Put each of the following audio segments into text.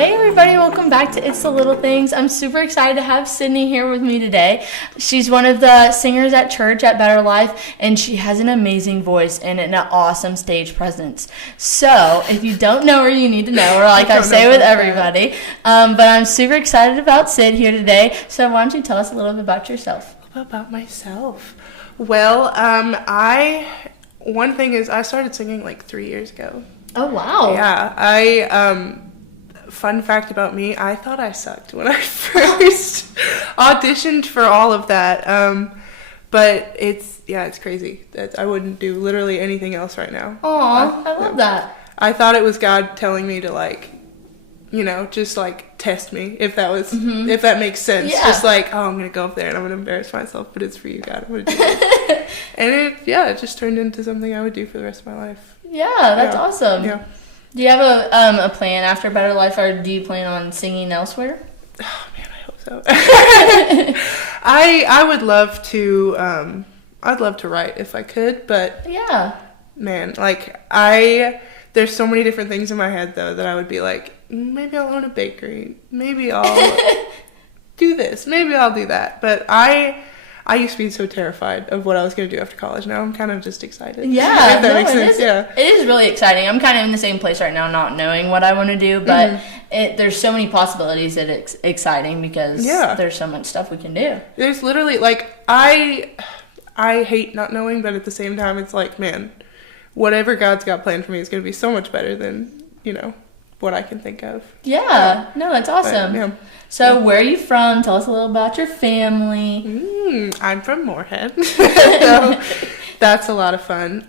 Hey everybody, welcome back to It's the Little Things. I'm super excited to have Sydney here with me today. She's one of the singers at church at Better Life, and she has an amazing voice and an awesome stage presence. So, if you don't know her, you need to know her, like I say with everybody. But I'm super excited about Sid here today. So why don't you tell us a little bit about yourself? About myself. Well, one thing is I started singing like 3 years ago. Oh, wow. Yeah, fun fact about me, I thought I sucked when I first auditioned for all of that. But it's crazy. I wouldn't do literally anything else right now. Aw, I love that. I thought it was God telling me to just test me, if that makes sense. Yeah. Just I'm gonna go up there and I'm gonna embarrass myself, but it's for you, God. I'm gonna do it. And it just turned into something I would do for the rest of my life. Yeah, that's awesome. Yeah. Do you have a plan after Better Life, or do you plan on singing elsewhere? Oh man, I hope so. I would love to. I'd love to write if I could, but yeah, man, there's so many different things in my head though that I would be like, maybe I'll own a bakery, maybe I'll do this, maybe I'll do that. But I used to be so terrified of what I was going to do after college. Now I'm kind of just excited. Yeah, if that makes sense. Yeah, it is really exciting. I'm kind of in the same place right now, not knowing what I want to do, but there's so many possibilities that it's exciting because there's so much stuff we can do. There's literally I hate not knowing, but at the same time, it's like, man, whatever God's got planned for me is going to be so much better than what I can think of. Yeah, no, that's awesome. But, so where are you from? Tell us a little about your family. I'm from Moorhead. So that's a lot of fun.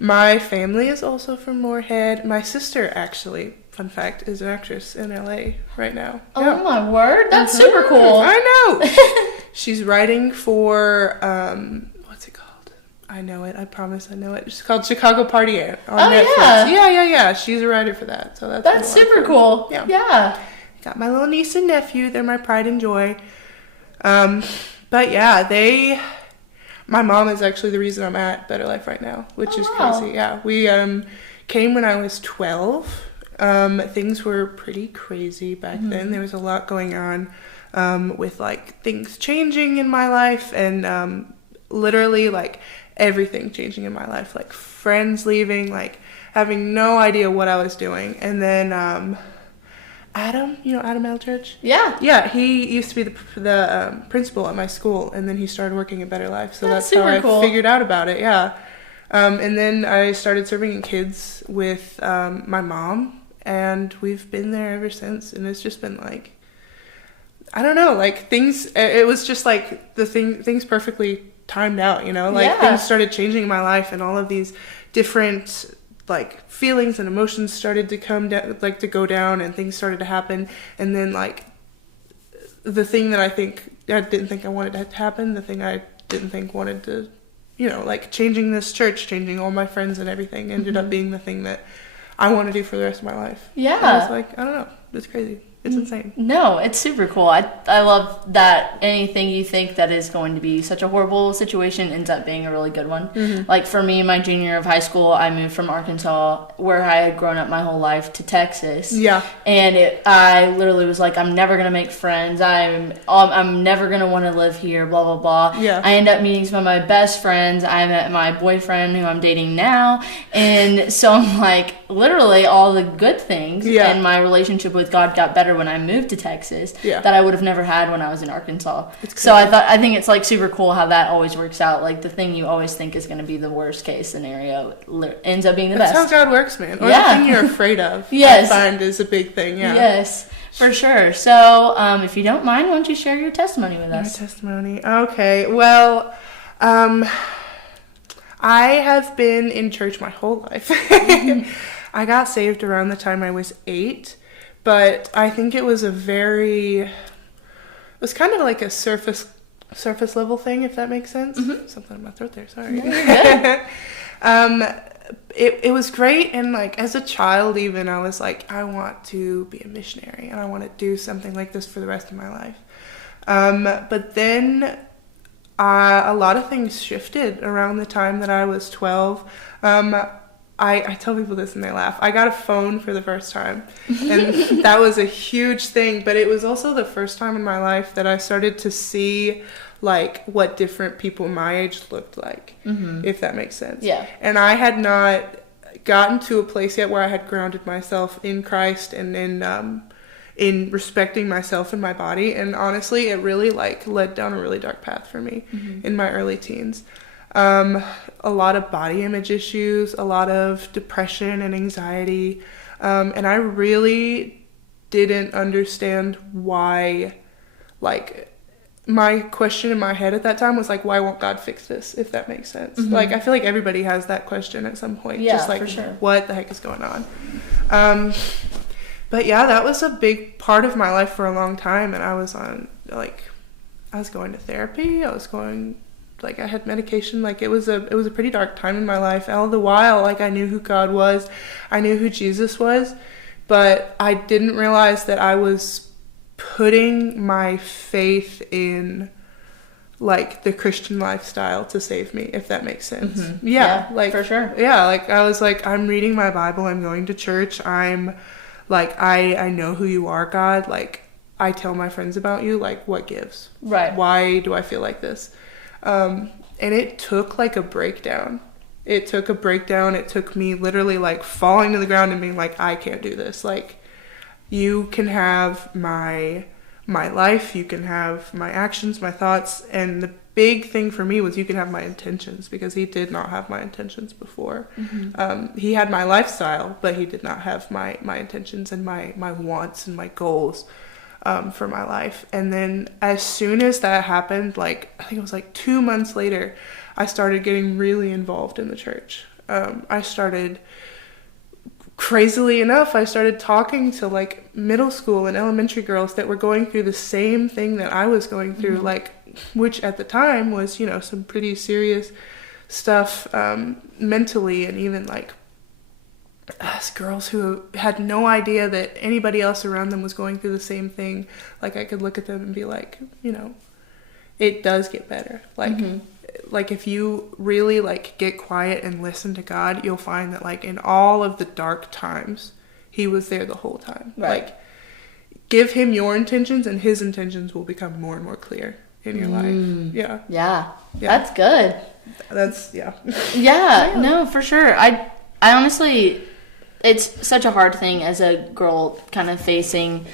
My family is also from Moorhead. My sister, actually, fun fact, is an actress in LA right now. Oh my word, that's super cool. I know. She's writing for, what's it called? I know it. I promise I know it. It's called Chicago Party on Netflix. Yeah. She's a writer for that. So that's super cool. Yeah. Got my little niece and nephew. They're my pride and joy. But yeah, my mom is actually the reason I'm at Better Life right now, which is crazy. Yeah, we came when I was 12. Things were pretty crazy back then. There was a lot going on with things changing in my life, and literally everything changing in my life, friends leaving, having no idea what I was doing. And then Adam Eldridge? Yeah, he used to be the principal at my school, and then he started working at Better Life, so that's how I figured out about it. And then I started serving in kids with my mom, and we've been there ever since, and it's just been I don't know, things, it was just things perfectly timed out, things started changing in my life, and all of these different feelings and emotions started to come down, to go down, and things started to happen. And then the thing that I didn't think I wanted to happen, the thing I didn't think wanted to, changing this church, changing all my friends and everything, ended up being the thing that I want to do for the rest of my life. Yeah. And I was I don't know, it's crazy. It's insane. No, it's super cool. I love that anything you think that is going to be such a horrible situation ends up being a really good one. For me, my junior year of high school, I moved from Arkansas, where I had grown up my whole life, to Texas. Yeah. And I literally was I'm never going to make friends. I'm never going to want to live here, blah, blah, blah. Yeah. I ended up meeting some of my best friends. I met my boyfriend, who I'm dating now. And so I'm literally all the good things in my relationship with God got better when I moved to Texas that I would have never had when I was in Arkansas. So I think it's super cool how that always works out. The thing you always think is going to be the worst case scenario ends up being the best. That's how God works, man. Or the thing you're afraid of. Yes. I find is a big thing. Yeah. Yes, for sure. So if you don't mind, why don't you share your testimony with us? My testimony. Okay. Well, I have been in church my whole life. I got saved around the time I was 8. But I think it was it was kind of a surface level thing, if that makes sense. Something in my throat there, sorry. It was great, and as a child even, I was I want to be a missionary, and I want to do something like this for the rest of my life. But then a lot of things shifted around the time that I was 12. I tell people this and they laugh. I got a phone for the first time, and that was a huge thing, but it was also the first time in my life that I started to see like what different people my age looked like, if that makes sense. Yeah. And I had not gotten to a place yet where I had grounded myself in Christ and in respecting myself and my body. And honestly, it really like led down a really dark path for me in my early teens. A lot of body image issues, a lot of depression and anxiety. And I really didn't understand why, like, my question in my head at that time was like, why won't God fix this, if that makes sense? Like, I feel like everybody has that question at some point. Yeah, just like, for sure. What the heck is going on? But yeah, that was a big part of my life for a long time. And I was on, like, I was going to therapy. I had medication. Like, it was a pretty dark time in my life. All the while, like, I knew who God was. I knew who Jesus was. But I didn't realize that I was putting my faith in, like, the Christian lifestyle to save me, if that makes sense. Yeah, like, for sure. Yeah, like, I was like, I'm reading my Bible, I'm going to church, I'm like, I know who you are, God. Like, I tell my friends about you. Like, what gives? Right. Why do I feel like this? And it took like a breakdown. It took me literally like falling to the ground and being like, I can't do this. Like, you can have my life, you can have my actions, my thoughts, and the big thing for me was you can have my intentions, because he did not have my intentions before. He had my lifestyle, but he did not have my intentions and my wants and my goals for my life. And then as soon as that happened, like, I think it was like 2 months later, I started getting really involved in the church. Crazily enough, I started talking to like middle school and elementary girls that were going through the same thing that I was going through, like, which at the time was, you know, some pretty serious stuff mentally, and even like us girls who had no idea that anybody else around them was going through the same thing. Like, I could look at them and be like, you know, it does get better. Like, like, if you really like get quiet and listen to God, you'll find that like in all of the dark times, he was there the whole time. Right. Like, give him your intentions and his intentions will become more and more clear in your life. Yeah. That's good. Yeah, no, for sure. I honestly, it's such a hard thing as a girl kind of facing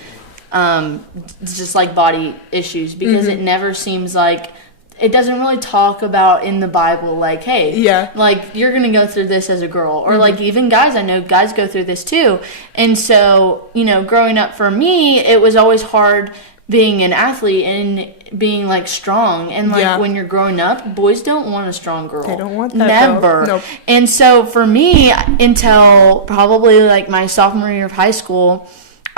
just like body issues, because it never seems like, it doesn't really talk about in the Bible, like, hey, like, you're going to go through this as a girl. Or, like, even guys, I know guys go through this too. And so, you know, growing up for me, it was always hard being an athlete and being, like, strong. And, like, when you're growing up, boys don't want a strong girl. They don't want that. Never. Nope. And so, for me, until probably, like, my sophomore year of high school,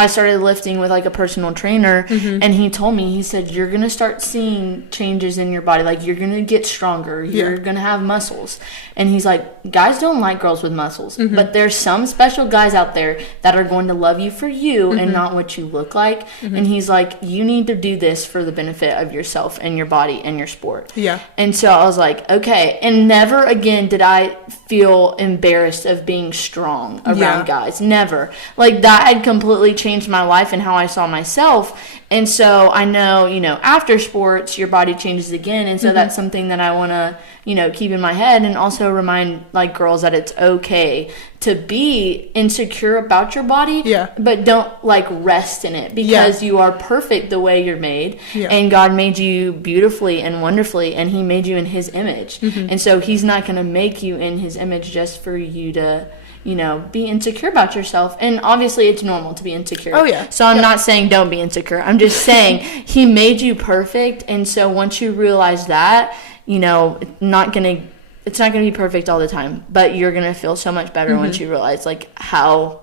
I started lifting with like a personal trainer, and he told me, he said, you're going to start seeing changes in your body. Like, you're going to get stronger. You're going to have muscles. And he's like, guys don't like girls with muscles, but there's some special guys out there that are going to love you for you and not what you look like. And he's like, you need to do this for the benefit of yourself and your body and your sport. Yeah. And so I was like, okay. And never again did I feel embarrassed of being strong around guys. Never. Like, that had completely changed my life and how I saw myself. And so I know, you know, after sports, your body changes again. And so that's something that I want to, you know, keep in my head, and also remind like girls that it's okay to be insecure about your body, but don't like rest in it, because you are perfect the way you're made, and God made you beautifully and wonderfully, and he made you in his image. And so he's not going to make you in his image just for you to, you know, be insecure about yourself. And obviously it's normal to be insecure. So I'm not saying don't be insecure. I'm just saying he made you perfect. And so once you realize that, you know, it's not going to be perfect all the time, but you're going to feel so much better once you realize like how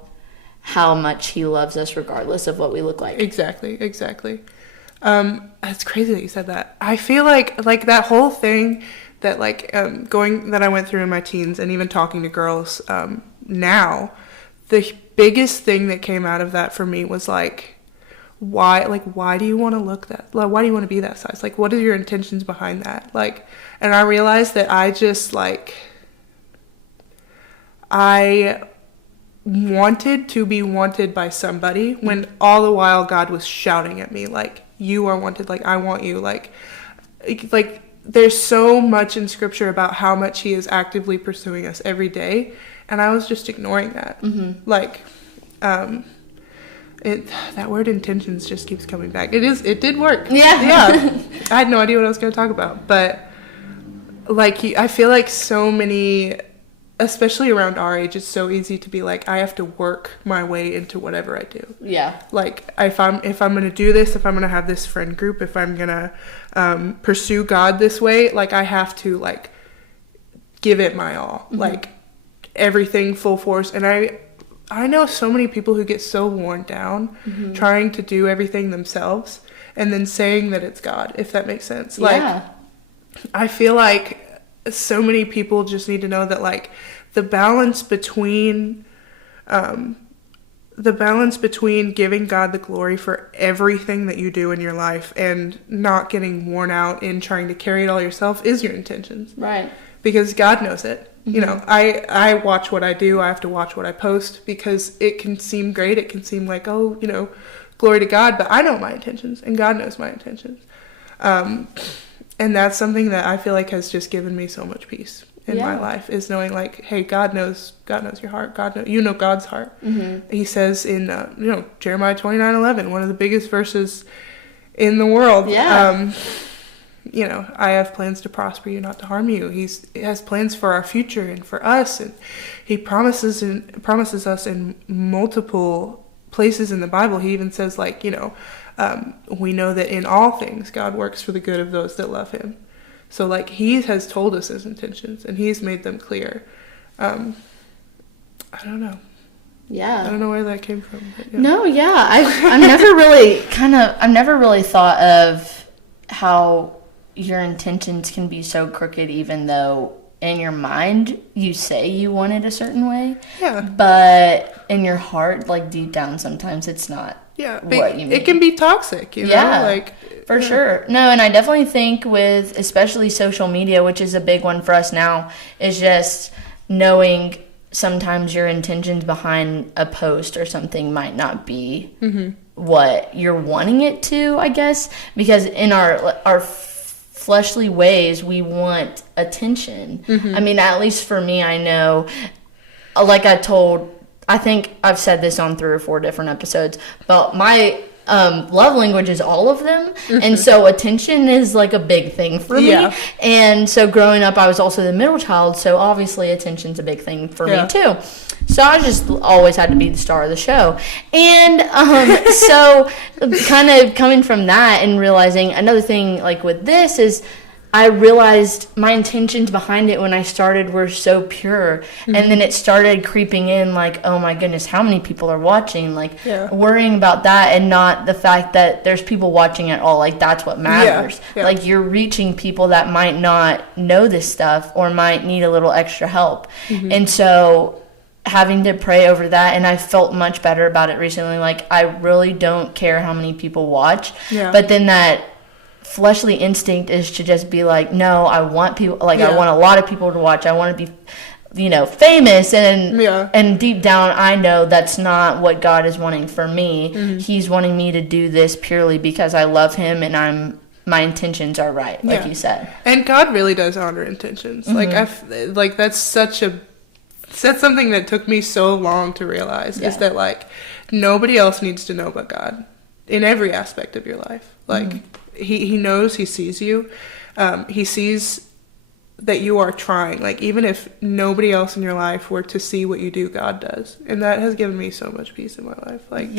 much he loves us regardless of what we look like. Exactly. It's crazy that you said that. I feel like that whole thing that like that I went through in my teens, and even talking to girls now, the biggest thing that came out of that for me was like, why do you want to look that, like, why do you want to be that size? Like, what are your intentions behind that? Like, and I realized that I I wanted to be wanted by somebody when all the while God was shouting at me, like, you are wanted, like, I want you, like there's so much in scripture about how much he is actively pursuing us every day, and I was just ignoring that. Like, that word intentions just keeps coming back. It did work. Yeah. I had no idea what I was going to talk about, but like, I feel like so many, especially around our age, it's so easy to be like, I have to work my way into whatever I do. Yeah. Like, if I'm going to do this, if I'm going to have this friend group, if I'm going to pursue God this way, like, I have to, like, give it my all. Like, everything full force. And I know so many people who get so worn down trying to do everything themselves and then saying that it's God, if that makes sense. Like, I feel like so many people just need to know that, like, the balance between giving God the glory for everything that you do in your life and not getting worn out in trying to carry it all yourself is your intentions. Right. Because God knows it. You know, I watch what I do. I have to watch what I post because it can seem great. It can seem like, oh, you know, glory to God. But I know my intentions and God knows my intentions. And that's something that I feel like has just given me so much peace in my life, is knowing, like, hey, God knows your heart. You know God's heart. He says in, Jeremiah 29:11, one of the biggest verses in the world. I have plans to prosper you, not to harm you. He has plans for our future and for us, and he promises us in multiple places in the Bible. He even says, like, we know that in all things God works for the good of those that love him. So, like, he has told us his intentions and he's made them clear. I don't know. Yeah. I don't know where that came from. But yeah. No, yeah. I've never really thought of how your intentions can be so crooked, even though in your mind you say you want it a certain way. Yeah. But in your heart, like, deep down, sometimes it's not. Yeah. What you mean. It can be toxic, you know? Yeah. Like, for sure. No, and I definitely think with especially social media, which is a big one for us now, is just knowing sometimes your intentions behind a post or something might not be what you're wanting it to, I guess, because in our fleshly ways we want attention. I mean, at least for me, I know, like I think I've said this on 3 or 4 different episodes, but my love language is all of them, and so attention is like a big thing for me. And so growing up, I was also the middle child, so obviously attention's a big thing for me too. So I just always had to be the star of the show. And so kind of coming from that and realizing another thing, like with this, is I realized my intentions behind it when I started were so pure. And then it started creeping in, like, oh my goodness, how many people are watching? Like, worrying about that and not the fact that there's people watching at all. Like, that's what matters. Like, you're reaching people that might not know this stuff or might need a little extra help. And so having to pray over that, and I felt much better about it recently. Like, I really don't care how many people watch. But then that fleshly instinct is to just be like, no, I want people, like, I want a lot of people to watch. I want to be, famous. And deep down, I know that's not what God is wanting for me. He's wanting me to do this purely because I love him and my intentions are right, like you said. And God really does honor intentions. Like, that's something that took me so long to realize, is that, like, nobody else needs to know but God in every aspect of your life. Like, he knows, he sees you. He sees that you are trying. Like, even if nobody else in your life were to see what you do, God does. And that has given me so much peace in my life. Like,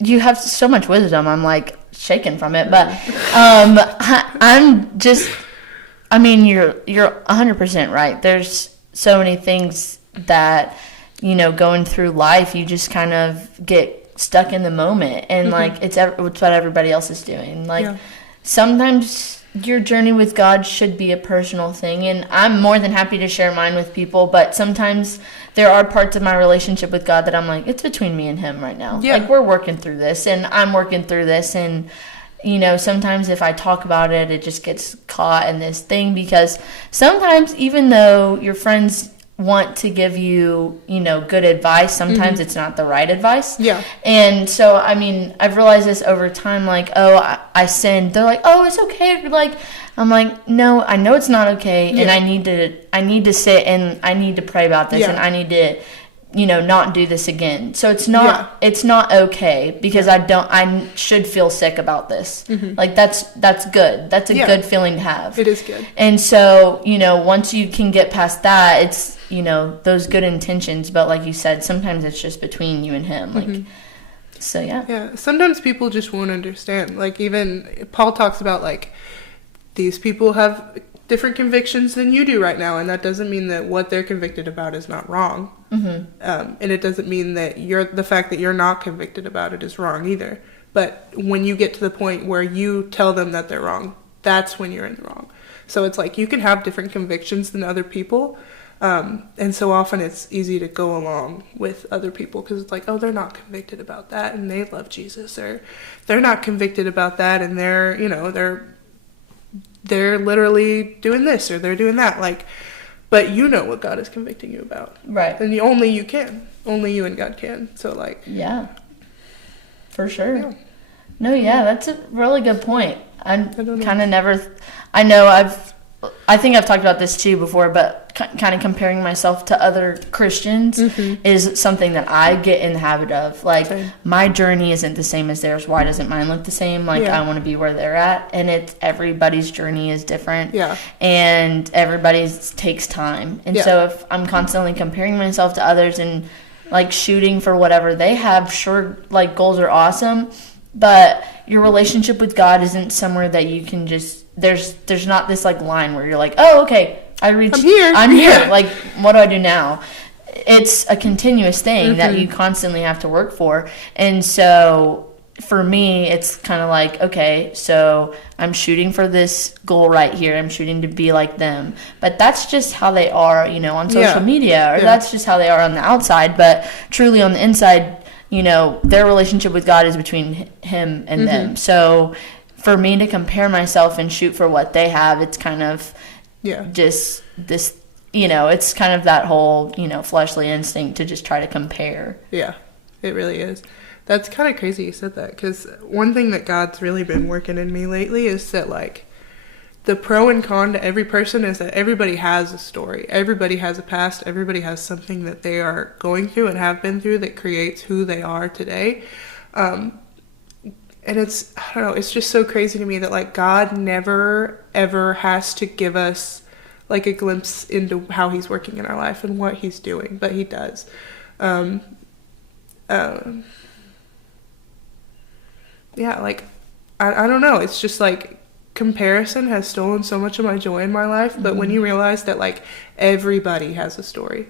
you have so much wisdom. I'm, like, shaken from it. But I'm just, I mean, you're 100% right. There's so many things that, going through life, you just kind of get stuck in the moment, and like it's what everybody else is doing. Like, sometimes your journey with God should be a personal thing, and I'm more than happy to share mine with people, but sometimes there are parts of my relationship with God that I'm like, it's between me and him right now. Like, we're working through this, and I'm working through this, and sometimes if I talk about it, it just gets caught in this thing, because sometimes even though your friends want to give you, good advice, sometimes it's not the right advice. Yeah. And so, I mean, I've realized this over time, like, oh, I sinned. They're like, oh, it's okay. Like, I'm like, no, I know it's not okay. And I need to sit and I need to pray about this, and I need to, not do this again. So it's not okay, because I should feel sick about this. Like, that's good. That's a good feeling to have. It is good. And so, once you can get past that, it's, those good intentions. But like you said, sometimes it's just between you and him. Like, so yeah. Yeah. Sometimes people just won't understand. Like, even Paul talks about, like, these people have different convictions than you do right now, and that doesn't mean that what they're convicted about is not wrong. And it doesn't mean that the fact that you're not convicted about it is wrong either. But when you get to the point where you tell them that they're wrong, that's when you're in the wrong. So it's like, you can have different convictions than other people, and so often it's easy to go along with other people, because it's like, oh, they're not convicted about that and they love Jesus, or they're not convicted about that and they're literally doing this or they're doing that. Like, but you know what God is convicting you about. Right. And only you can. Only you and God can. So, like... Yeah. For sure. Yeah. No, yeah, that's a really good point. I kind of never... I think I've talked about this too before, but kind of comparing myself to other Christians is something that I get in the habit of. Like, my journey isn't the same as theirs. Why doesn't mine look the same? Like, I want to be where they're at, and everybody's journey is different. Yeah. And everybody's takes time. And so if I'm constantly comparing myself to others and, like, shooting for whatever they have, sure, like, goals are awesome, but your relationship with God isn't somewhere that you can just... There's not this, like, line where you're like, oh, okay, I'm here. Like, what do I do now? It's a continuous thing that you constantly have to work for. And so for me, it's kind of like, okay, so I'm shooting for this goal right here. I'm shooting to be like them. But that's just how they are, on social media, or that's just how they are on the outside. But truly on the inside, their relationship with God is between him and them. So for me to compare myself and shoot for what they have, it's kind of just this, it's kind of that whole, fleshly instinct to just try to compare. Yeah, it really is. That's kind of crazy you said that, because one thing that God's really been working in me lately is that, like, the pro and con to every person is that everybody has a story. Everybody has a past. Everybody has something that they are going through and have been through that creates who they are today. And it's, I don't know, it's just so crazy to me that, like, God never, ever has to give us, like, a glimpse into how he's working in our life and what he's doing, but he does. Yeah, like, I don't know, it's just, like, comparison has stolen so much of my joy in my life, but when you realize that, like, everybody has a story,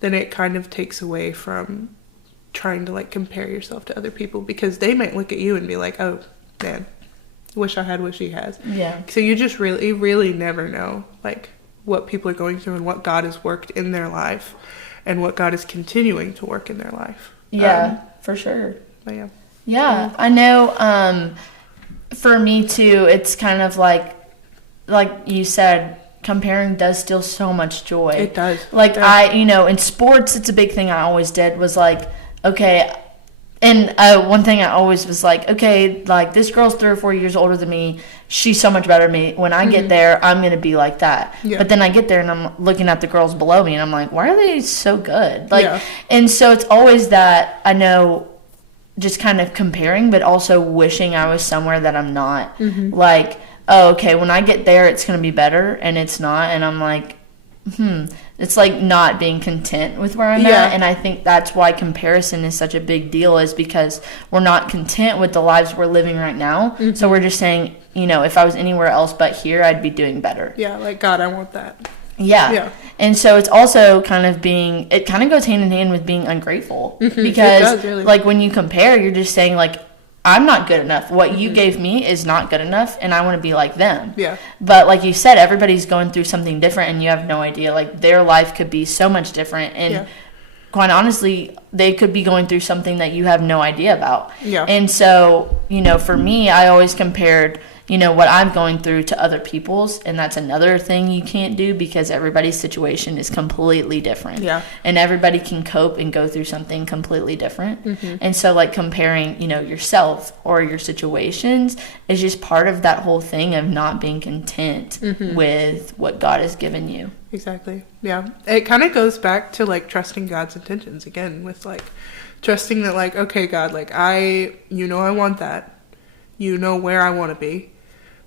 then it kind of takes away from trying to, like, compare yourself to other people, because they might look at you and be like, oh man, wish I had what she has. Yeah. So you just really never know, like, what people are going through and what God has worked in their life and what God is continuing to work in their life. Yeah, for sure. But yeah, I know. For me too, it's kind of like you said, comparing does steal so much joy. It does. Like, in sports, it's a big thing I always did was like, okay, and one thing I always was like, okay, like, this girl's 3 or 4 years older than me. She's so much better than me. When I get there, I'm going to be like that. Yeah. But then I get there and I'm looking at the girls below me and I'm like, why are they so good? Like, and so it's always that, I know, just kind of comparing, but also wishing I was somewhere that I'm not. Like, oh, okay, when I get there, it's going to be better, and it's not. And I'm like, it's like not being content with where I'm at. And I think that's why comparison is such a big deal, is because we're not content with the lives we're living right now. So we're just saying, if I was anywhere else but here, I'd be doing better. Yeah, like, God, I want that. Yeah. And so it's also kind of it kind of goes hand in hand with being ungrateful. Because, it does, really. Like, when you compare, you're just saying, like, I'm not good enough. What you gave me is not good enough, and I want to be like them. Yeah. But like you said, everybody's going through something different, and you have no idea. Like, their life could be so much different. And quite honestly, they could be going through something that you have no idea about. Yeah. And so, for me, I always compared, what I'm going through to other people's. And that's another thing you can't do because everybody's situation is completely different. Yeah. And everybody can cope and go through something completely different. Mm-hmm. And so, like, comparing, yourself or your situations is just part of that whole thing of not being content with what God has given you. Exactly. Yeah. It kind of goes back to, like, trusting God's intentions again with, like, trusting that, like, okay, God, like, I want that. You know where I want to be.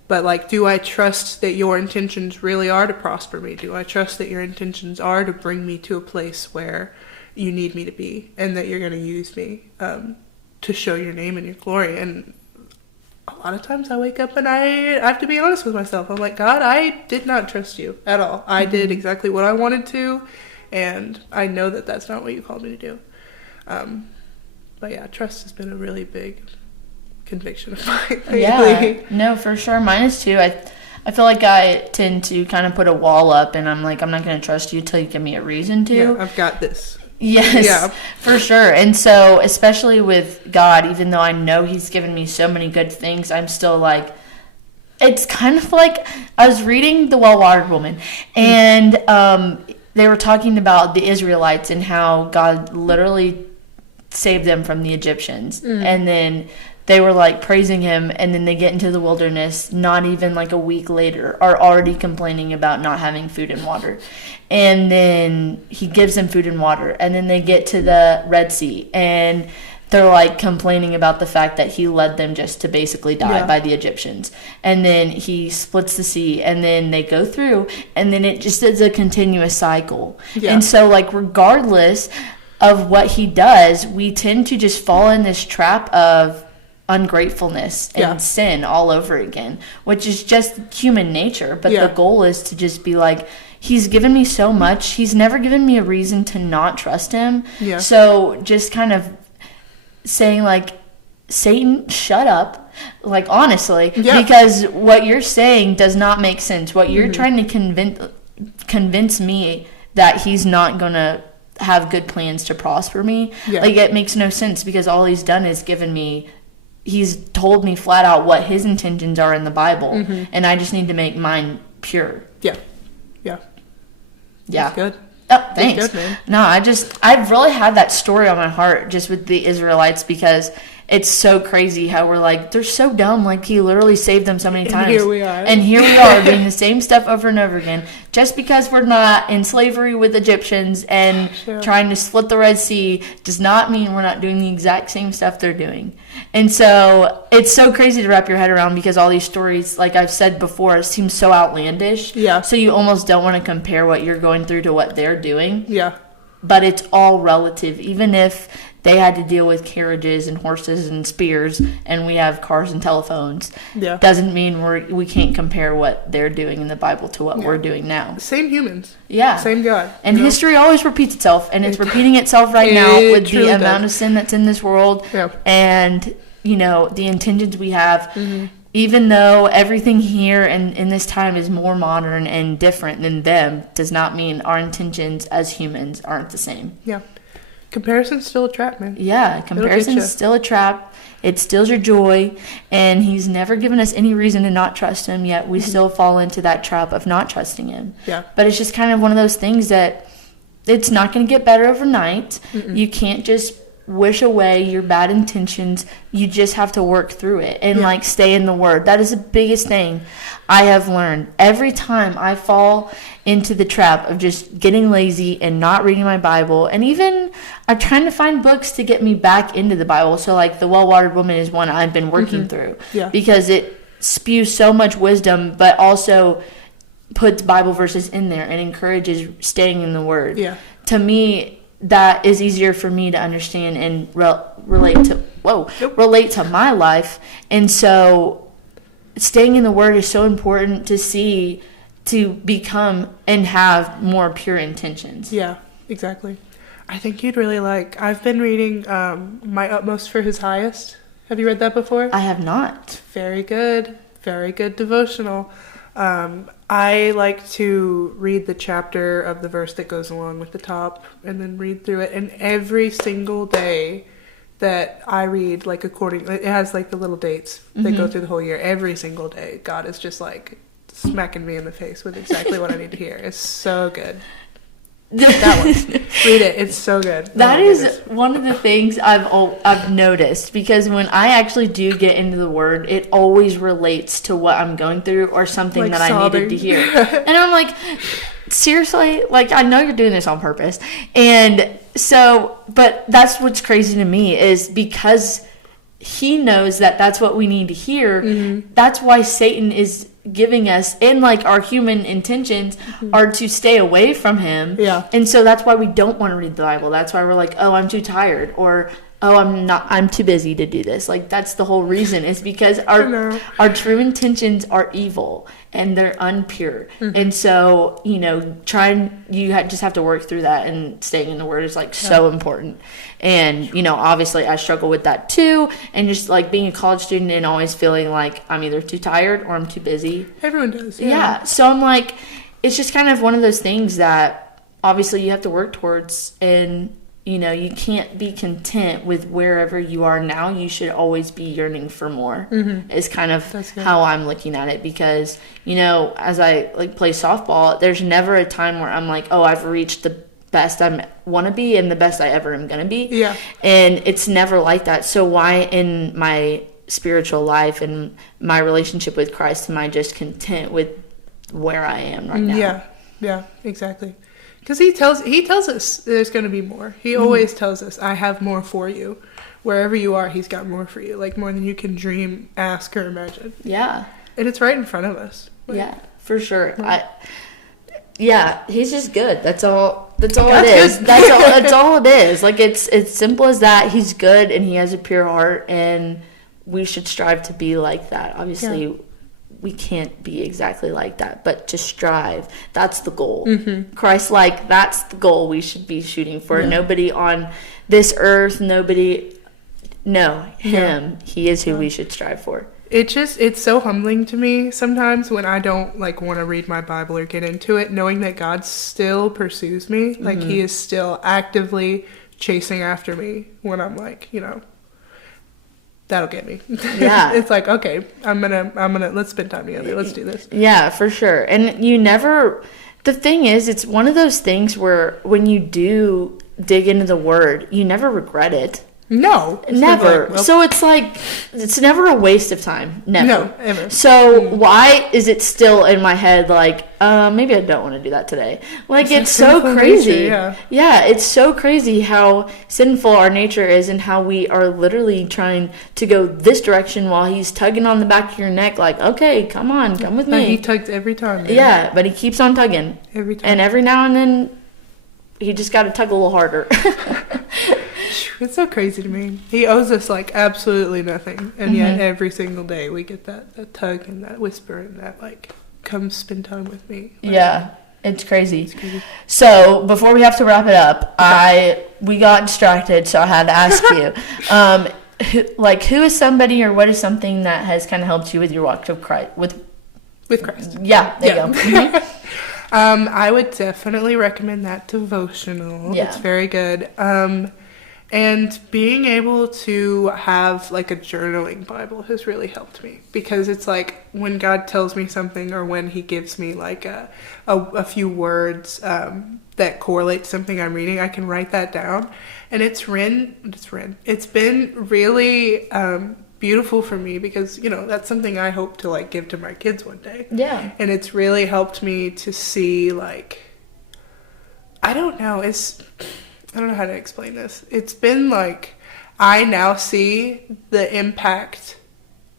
But, like, do I trust that your intentions really are to prosper me? Do I trust that your intentions are to bring me to a place where you need me to be and that you're going to use me to show your name and your glory? And a lot of times I wake up and I have to be honest with myself. I'm like, God, I did not trust you at all. I did exactly what I wanted to, and I know that that's not what you called me to do. But, yeah, trust has been a really big conviction of mine lately. Yeah, no, for sure. Mine is too. I feel like I tend to kind of put a wall up, and I'm like, I'm not going to trust you till you give me a reason to. Yeah, I've got this. Yes, Yeah. for sure. And so, especially with God, even though I know He's given me so many good things, I'm still like, it's kind of like I was reading The Well-Watered Woman, and they were talking about the Israelites and how God literally saved them from the Egyptians, and then they were like praising Him, and then they get into the wilderness, not even like a week later, are already complaining about not having food and water. And then He gives them food and water, and then they get to the Red Sea, and they're like complaining about the fact that He led them just to basically die by the Egyptians. And then He splits the sea, and then they go through, and then it just is a continuous cycle. Yeah. And so, like, regardless of what He does, we tend to just fall in this trap of ungratefulness and sin all over again, which is just human nature. But the goal is to just be like, He's given me so much. He's never given me a reason to not trust Him. Yeah. So just kind of saying, like, Satan, shut up. Like, honestly, because what you're saying does not make sense. What you're trying to convince me that He's not going to have good plans to prosper me. Like, it makes no sense, because all He's done is He's told me flat out what His intentions are in the Bible, and I just need to make mine pure. Yeah. Yeah. That's good. Oh, thanks. That's good, man. No, I've really had that story on my heart just with the Israelites, because it's so crazy how we're like, they're so dumb. Like, He literally saved them so many times. And here we are. Doing the same stuff over and over again. Just because we're not in slavery with Egyptians and trying to split the Red Sea does not mean we're not doing the exact same stuff they're doing. And so it's so crazy to wrap your head around, because all these stories, like I've said before, seem so outlandish. Yeah. So you almost don't want to compare what you're going through to what they're doing. Yeah. But it's all relative. Even if they had to deal with carriages and horses and spears, and we have cars and telephones, doesn't mean we can't compare what they're doing in the Bible to what we're doing now. Same humans. Yeah. Same God. And history always repeats itself, and it's repeating itself right now with the amount of sin that's in this world, and, the intentions we have. Even though everything here and in this time is more modern and different than them, does not mean our intentions as humans aren't the same. Yeah. Comparison's still a trap, man. Yeah, comparison's still a trap. It steals your joy, and He's never given us any reason to not trust Him, yet we still fall into that trap of not trusting Him. Yeah. But it's just kind of one of those things that it's not going to get better overnight. You can't just wish away your bad intentions. You just have to work through it and stay in the Word. That is the biggest thing I have learned. Every time I fall into the trap of just getting lazy and not reading my Bible, and even I'm trying to find books to get me back into the Bible. So, like, The Well-Watered Woman is one I've been working through, because it spews so much wisdom, but also puts Bible verses in there and encourages staying in the Word. To me, that is easier for me to understand and relate to my life. And so staying in the Word is so important to become and have more pure intentions. Yeah, exactly. I think you'd really I've been reading My Utmost for His Highest. Have you read that before? I have not. Very good devotional. I like to read the chapter of the verse that goes along with the top and then read through it. And every single day that I read, like it has like the little dates that go through the whole year. Every single day, God is just like smacking me in the face with exactly what I need to hear. It's so good. That one. Read it. It's so good. That is one of the things I've noticed, because when I actually do get into the Word, it always relates to what I'm going through or something like that sobbing. I needed to hear. And I'm like, seriously? Like, I know you're doing this on purpose. And so, but that's what's crazy to me, is because he knows that that's what we need to hear. That's why Satan is giving us, and like our human intentions are to stay away from him. Yeah. And so that's why we don't want to read the Bible. That's why we're like, oh, I'm too tired, or oh, I'm too busy to do this. Like, that's the whole reason, is because our true intentions are evil and they're unpure. And so, you just have to work through that, and staying in the Word is like so important. And, obviously I struggle with that too. And just like being a college student and always feeling like I'm either too tired or I'm too busy. Everyone does. Yeah. So I'm like, it's just kind of one of those things that obviously you have to work towards. And, you can't be content with wherever you are now. You should always be yearning for more, is kind of how I'm looking at it. Because, as I like play softball, there's never a time where I'm like, oh, I've reached the best I want to be and the best I ever am going to be. Yeah. And it's never like that. So why in my spiritual life and my relationship with Christ am I just content with where I am right now? Yeah, exactly. Because he tells us there's going to be more. He always tells us, I have more for you. Wherever you are, he's got more for you. Like, more than you can dream, ask, or imagine. Yeah. And it's right in front of us. Like, yeah, for sure. He's just good. That's all it is. That's all it is. Like, it's simple as that. He's good, and he has a pure heart, and we should strive to be like that. Obviously, we can't be exactly like that, but to strive, that's the goal. Christ-like, that's the goal we should be shooting for. Nobody on this earth, him. He is who we should strive for. It's so humbling to me sometimes when I don't like want to read my Bible or get into it, knowing that God still pursues me. Like, he is still actively chasing after me when I'm like, that'll get me. Yeah. It's like, okay, I'm gonna let's spend time together. Let's do this. Yeah, for sure. And the thing is, it's one of those things where when you do dig into the Word, you never regret it. No. Never. Like, so it's like, it's never a waste of time. Never. No, ever. So why is it still in my head like, maybe I don't want to do that today? Like, it's so crazy. Nature, yeah, it's so crazy how sinful our nature is, and how we are literally trying to go this direction while he's tugging on the back of your neck like, okay, come on, come with me. He tugs every time. Man. Yeah, but he keeps on tugging. Every time. And every now and then, he just got to tug a little harder. It's so crazy to me. He owes us like absolutely nothing, and yet every single day we get that tug and that whisper and that like, come spend time with me. Like, it's crazy. So before we have to wrap it up, we got distracted, so I had to ask you, who is somebody or what is something that has kind of helped you with your walk with Christ? With Christ. Yeah, there you go. I would definitely recommend that devotional. Yeah. It's very good. And being able to have like a journaling Bible has really helped me, because it's like when God tells me something, or when he gives me like a few words that correlate to something I'm reading, I can write that down. And it's been really beautiful for me, because that's something I hope to like give to my kids one day. Yeah. And it's really helped me to see like, I don't know how to explain this. It's been like, I now see the impact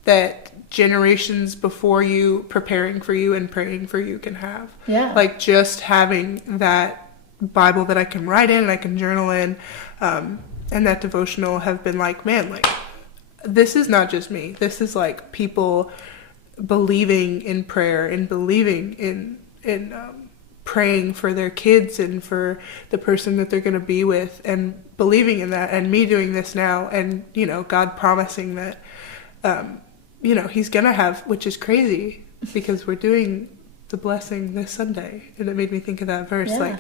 that generations before you preparing for you and praying for you can have. Yeah. Like, just having that Bible that I can write in and I can journal in, and that devotional have been like, man, like, this is not just me. This is like people believing in prayer and believing in praying for their kids and for the person that they're going to be with, and believing in that, and me doing this now, and God promising that he's going to have, which is crazy, because we're doing the blessing this Sunday. And it made me think of that verse, Yeah. like,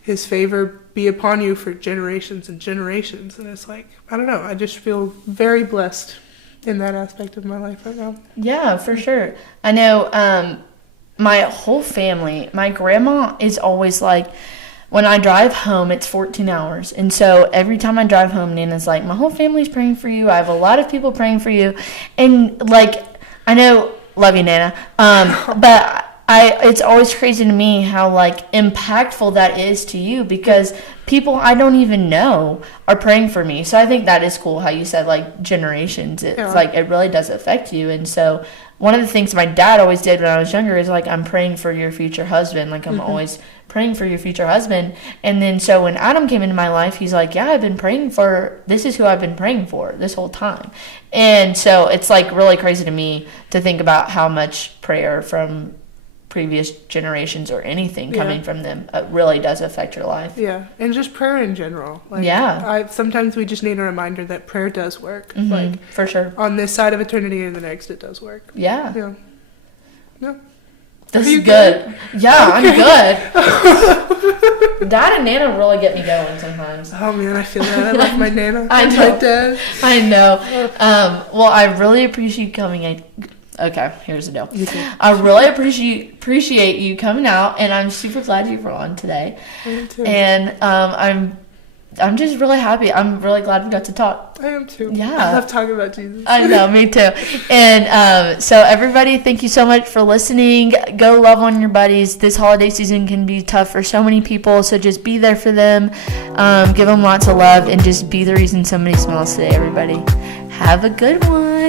his favor be upon you for generations and generations. And it's like, I don't know, I just feel very blessed in that aspect of my life right now. Yeah, for sure. I know my whole family, my grandma is always like, when I drive home, it's 14 hours. And so every time I drive home, Nana's like, my whole family's praying for you. I have a lot of people praying for you. And, like, I know, love you, Nana, but it's always crazy to me how, like, impactful that is to you, because people I don't even know are praying for me. So I think that is cool how you said, like, generations. It's like, it really does affect you. And so one of the things my dad always did when I was younger is, like, I'm praying for your future husband. Like, I'm always praying for your future husband. And then so when Adam came into my life, he's like, yeah, I've been praying for, this is who I've been praying for this whole time. And so it's, like, really crazy to me to think about how much prayer from previous generations or anything coming from them really does affect your life. Yeah, and just prayer in general. Like, sometimes we just need a reminder that prayer does work. Like, for sure. On this side of eternity and the next, it does work. Yeah. Yeah. Yeah. This is good. Yeah, okay. I'm good. Dad and Nana really get me going sometimes. Oh man, I feel that. I love my Nana. I know. My dad. I know. Well, I really appreciate you coming. Okay, here's the deal. I really appreciate you coming out, and I'm super glad you were on today. Me too. And I'm just really happy. I'm really glad we got to talk. I am too. Yeah. I love talking about Jesus. I know, me too. And so everybody, thank you so much for listening. Go love on your buddies. This holiday season can be tough for so many people, so just be there for them. Give them lots of love, and just be the reason somebody smiles today, everybody. Have a good one.